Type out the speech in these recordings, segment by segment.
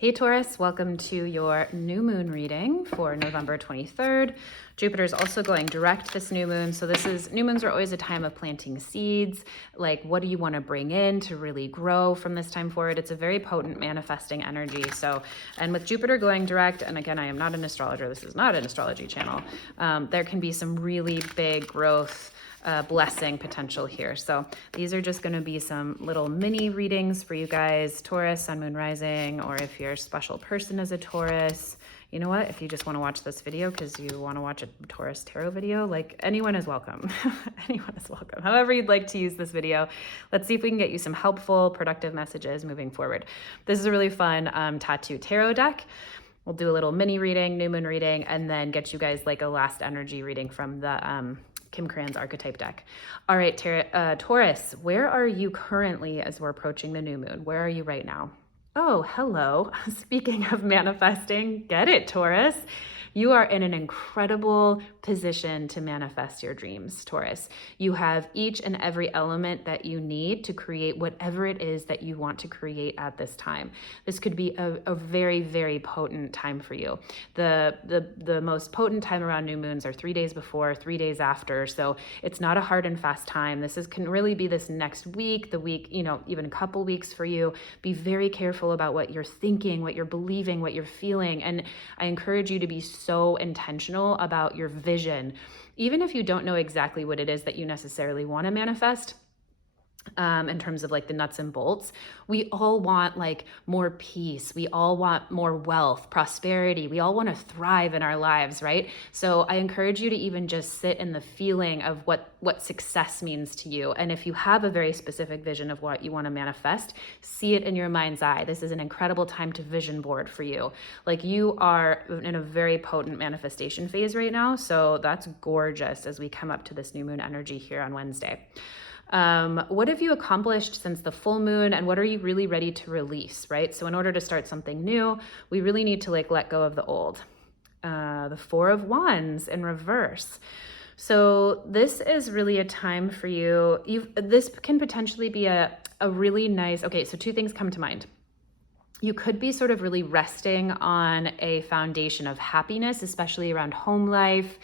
Hey Taurus, welcome to your new moon reading for November 23rd. Jupiter is also going direct this new moon. So new moons are always a time of planting seeds. Like, what do you want to bring in to really grow from this time forward? It's a very potent manifesting energy. So, and with Jupiter going direct, and again, I am not an astrologer. This is not an astrology channel. There can be some really big growth blessing potential here. So these are just going to be some little mini readings for you guys, Taurus, Sun, Moon, Rising, or if your special person is a Taurus. You know what? If you just want to watch this video because you want to watch a Taurus tarot video, like anyone is welcome. Anyone is welcome. However you'd like to use this video. Let's see if we can get you some helpful, productive messages moving forward. This is a really fun tattoo tarot deck. We'll do a little mini reading, new moon reading, and then get you guys like a last energy reading from the Kim Cran's archetype deck. All right, Taurus, where are you currently as we're approaching the new moon? Where are you right now? Oh, hello. Speaking of manifesting, get it, Taurus. You are in an incredible position to manifest your dreams, Taurus. You have each and every element that you need to create whatever it is that you want to create at this time. This could be a very, very potent time for you. The most potent time around new moons are 3 days before, 3 days after. So it's not a hard and fast time. Can really be this next week, the week, even a couple weeks for you. Be very careful about what you're thinking, what you're believing, what you're feeling. And I encourage you to be so intentional about your vision. Even if you don't know exactly what it is that you necessarily want to manifest, in terms of like the nuts and bolts, we all want like more peace. We all want more wealth, prosperity. We all want to thrive in our lives, right? So I encourage you to even just sit in the feeling of what success means to you. And if you have a very specific vision of what you want to manifest, see it in your mind's eye. This is an incredible time to vision board for you. Like, you are in a very potent manifestation phase right now. So that's gorgeous as we come up to this new moon energy here on Wednesday. What have you accomplished since the full moon, and what are you really ready to release, right? So in order to start something new, we really need to let go of the old. The Four of Wands in reverse. So this is really a time for you. This can potentially be a really nice, okay, so two things come to mind. You could be sort of really resting on a foundation of happiness, especially around home life,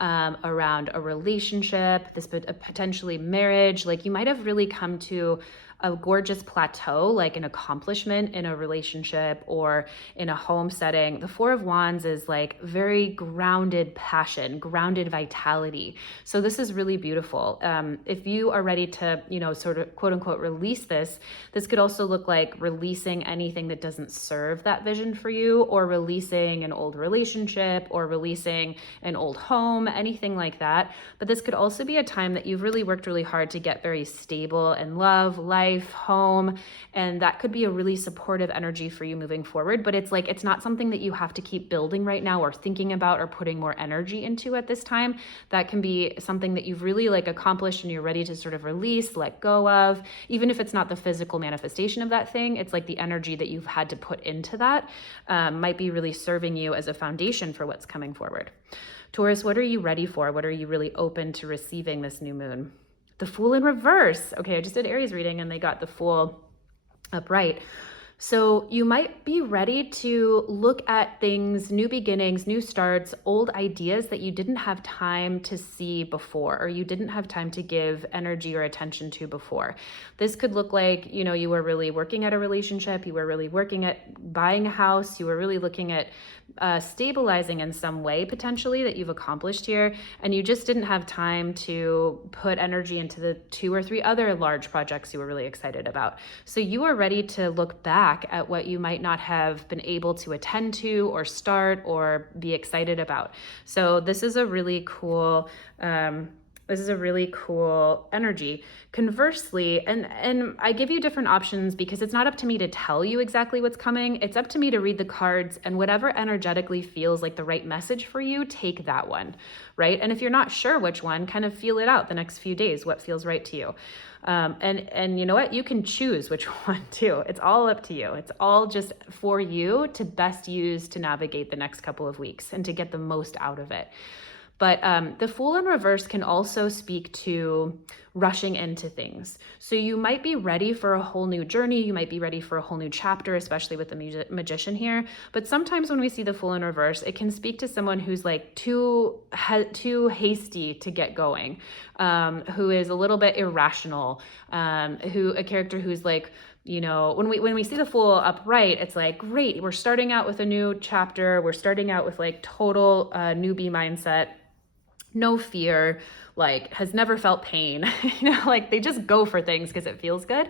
around a relationship, potentially marriage. Like, you might have really come to a gorgeous plateau, like an accomplishment in a relationship or in a home setting. The Four of Wands is like very grounded passion, grounded vitality. So this is really beautiful. If you are ready to, sort of quote unquote release this could also look like releasing anything that doesn't serve that vision for you, or releasing an old relationship, or releasing an old home, anything like that. But this could also be a time that you've really worked really hard to get very stable in love, life, home, and that could be a really supportive energy for you moving forward. But it's not something that you have to keep building right now or thinking about or putting more energy into at this time. That can be something that you've really accomplished and you're ready to sort of release, let go of. Even if it's not the physical manifestation of that thing, it's like the energy that you've had to put into that might be really serving you as a foundation for what's coming forward. Taurus, what are you ready for? What are you really open to receiving this new moon? The Fool in reverse. Okay, I just did Aries reading and they got the Fool upright. So you might be ready to look at things, new beginnings, new starts, old ideas that you didn't have time to see before, or you didn't have time to give energy or attention to before. This could look like, you were really working at a relationship, you were really working at buying a house, you were really looking at stabilizing in some way potentially that you've accomplished here, and you just didn't have time to put energy into the 2 or 3 other large projects you were really excited about. So you are ready to look back at what you might not have been able to attend to or start or be excited about. So this is a really cool energy. Conversely, and I give you different options because it's not up to me to tell you exactly what's coming. It's up to me to read the cards, and whatever energetically feels like the right message for you, take that one, right? And if you're not sure which one, kind of feel it out the next few days, what feels right to you. And you know what? You can choose which one too. It's all up to you. It's all just for you to best use to navigate the next couple of weeks and to get the most out of it. But the Fool in reverse can also speak to rushing into things. So you might be ready for a whole new journey. You might be ready for a whole new chapter, especially with the magician here. But sometimes when we see the Fool in reverse, it can speak to someone who's like too hasty to get going, who is a little bit irrational, a character who's like, you know, when we see the Fool upright, it's like, great, we're starting out with a new chapter. We're starting out with like total newbie mindset, no fear, like has never felt pain, you know, like they just go for things because it feels good.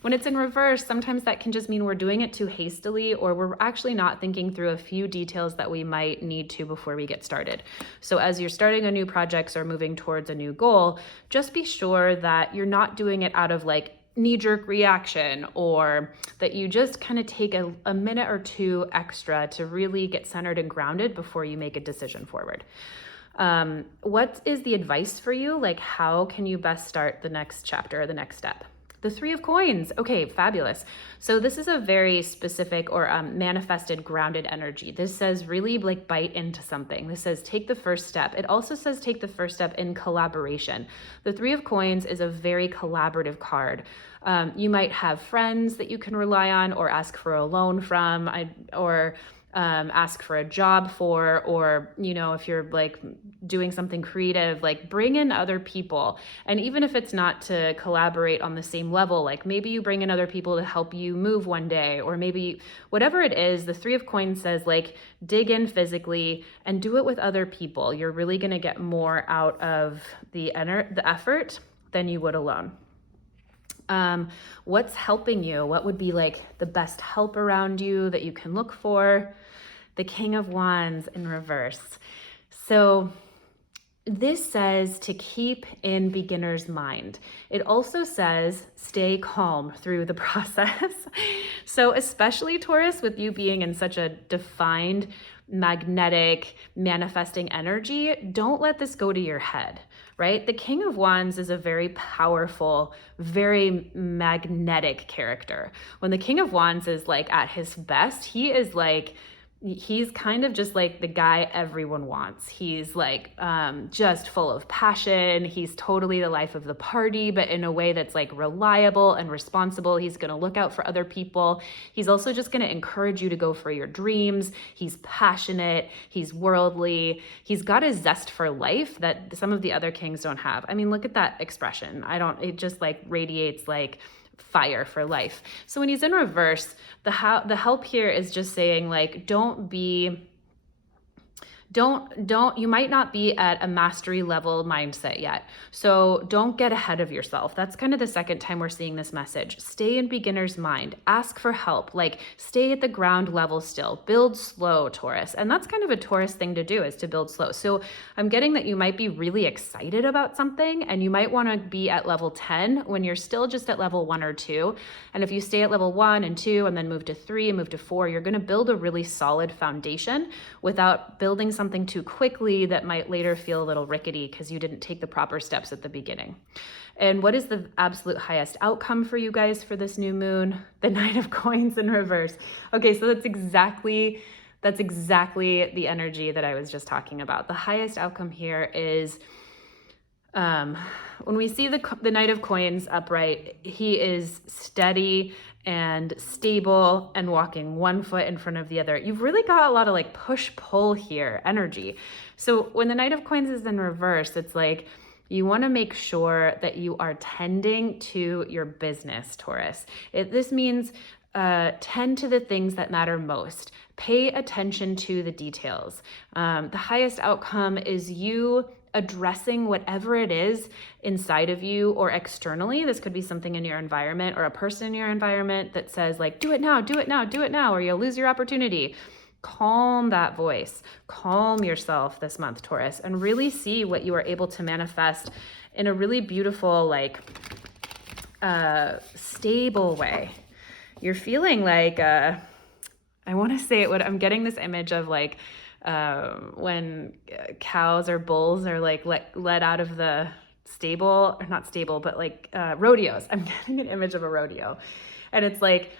When it's in reverse, sometimes that can just mean we're doing it too hastily, or we're actually not thinking through a few details that we might need to before we get started. So as you're starting a new project or moving towards a new goal, just be sure that you're not doing it out of like knee-jerk reaction, or that you just kind of take a minute or two extra to really get centered and grounded before you make a decision forward. What is the advice for you? Like, how can you best start the next chapter or the next step? The Three of Coins. Okay, fabulous. So this is a very specific or manifested grounded energy. This says really like bite into something. This says take the first step. It also says take the first step in collaboration. The Three of Coins is a very collaborative card. You might have friends that you can rely on or ask for a loan from, or ask for a job for, or, you know, if you're like doing something creative, like bring in other people. And even if it's not to collaborate on the same level, like maybe you bring in other people to help you move one day, or maybe whatever it is, the Three of Coins says like dig in physically and do it with other people. You're really going to get more out of the effort than you would alone. What's helping you? What would be like the best help around you that you can look for? The King of Wands in reverse. So this says to keep in beginner's mind. It also says stay calm through the process. So especially Taurus, with you being in such a defined, magnetic, manifesting energy, don't let this go to your head, right? The King of Wands is a very powerful, very magnetic character. When the King of Wands is like at his best, he's kind of just like the guy everyone wants. He's like just full of passion. He's totally the life of the party, but in a way that's like reliable and responsible. He's going to look out for other people. He's also just going to encourage you to go for your dreams. He's passionate. He's worldly. He's got a zest for life that some of the other kings don't have. I mean, look at that expression. It just like radiates like fire for life. So when he's in reverse, the help here is just saying like, you might not be at a mastery level mindset yet. So don't get ahead of yourself. That's kind of the second time we're seeing this message. Stay in beginner's mind, ask for help, like stay at the ground level still, build slow, Taurus. And that's kind of a Taurus thing to do, is to build slow. So I'm getting that you might be really excited about something and you might want to be at level 10 when you're still just at level 1 or 2. And if you stay at level 1 and 2 and then move to 3 and move to 4, you're going to build a really solid foundation without building something too quickly that might later feel a little rickety because you didn't take the proper steps at the beginning. And what is the absolute highest outcome for you guys for this new moon? The Knight of Coins in reverse. Okay, so that's exactly the energy that I was just talking about. The highest outcome here is when we see the Knight of Coins upright, he is steady and stable and walking one foot in front of the other. You've really got a lot of like push-pull here energy. So when the Knight of Coins is in reverse, it's like you want to make sure that you are tending to your business, Taurus. This means tend to the things that matter most. Pay attention to the details. The highest outcome is you addressing whatever it is inside of you or externally. This could be something in your environment or a person in your environment that says like, do it now, do it now, do it now, or you'll lose your opportunity. Calm that voice. Calm yourself this month, Taurus, and really see what you are able to manifest in a really beautiful, like stable way. You're feeling like, I want to say it, I'm getting this image of like, when cows or bulls are like let out of the stable, or not stable, but like rodeos. I'm getting an image of a rodeo, and it's like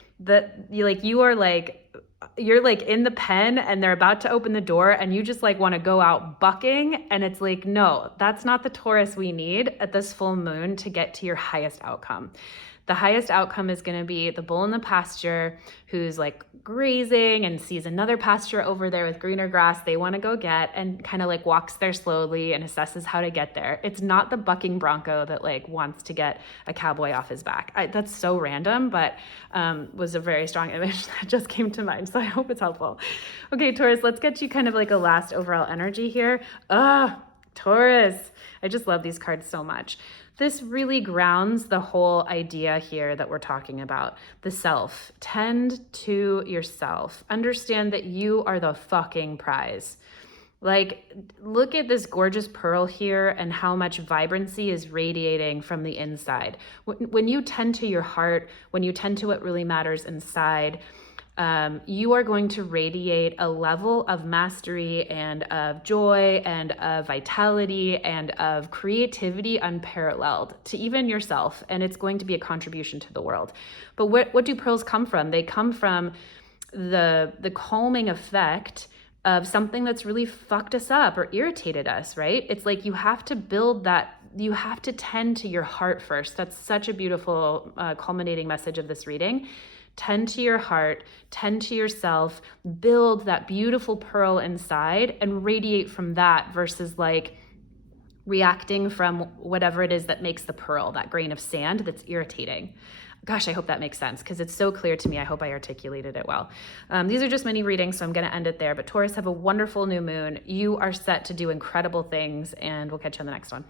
you are like you're like in the pen and they're about to open the door and you just like want to go out bucking. And it's like, no, that's not the Taurus we need at this full moon to get to your highest outcome. The highest outcome is going to be the bull in the pasture who's like grazing and sees another pasture over there with greener grass they want to go get, and kind of like walks there slowly and assesses how to get there. It's not the bucking bronco that like wants to get a cowboy off his back. That's so random, but was a very strong image that just came to mind. So I hope it's helpful. Okay, Taurus, let's get you kind of like a last overall energy here. Taurus, I just love these cards so much. This really grounds the whole idea here that we're talking about, the self. Tend to yourself. Understand that you are the fucking prize. Like, look at this gorgeous pearl here and how much vibrancy is radiating from the inside. When you tend to your heart, when you tend to what really matters inside, you are going to radiate a level of mastery and of joy and of vitality and of creativity unparalleled to even yourself. And it's going to be a contribution to the world. But what do pearls come from? They come from the calming effect of something that's really fucked us up or irritated us, right? It's like you have to build that. You have to tend to your heart first. That's such a beautiful culminating message of this reading. Tend to your heart, tend to yourself, build that beautiful pearl inside and radiate from that versus like reacting from whatever it is that makes the pearl, that grain of sand that's irritating. Gosh, I hope that makes sense because it's so clear to me. I hope I articulated it well. These are just mini readings, so I'm going to end it there. But Taurus, have a wonderful new moon. You are set to do incredible things, and we'll catch you on the next one.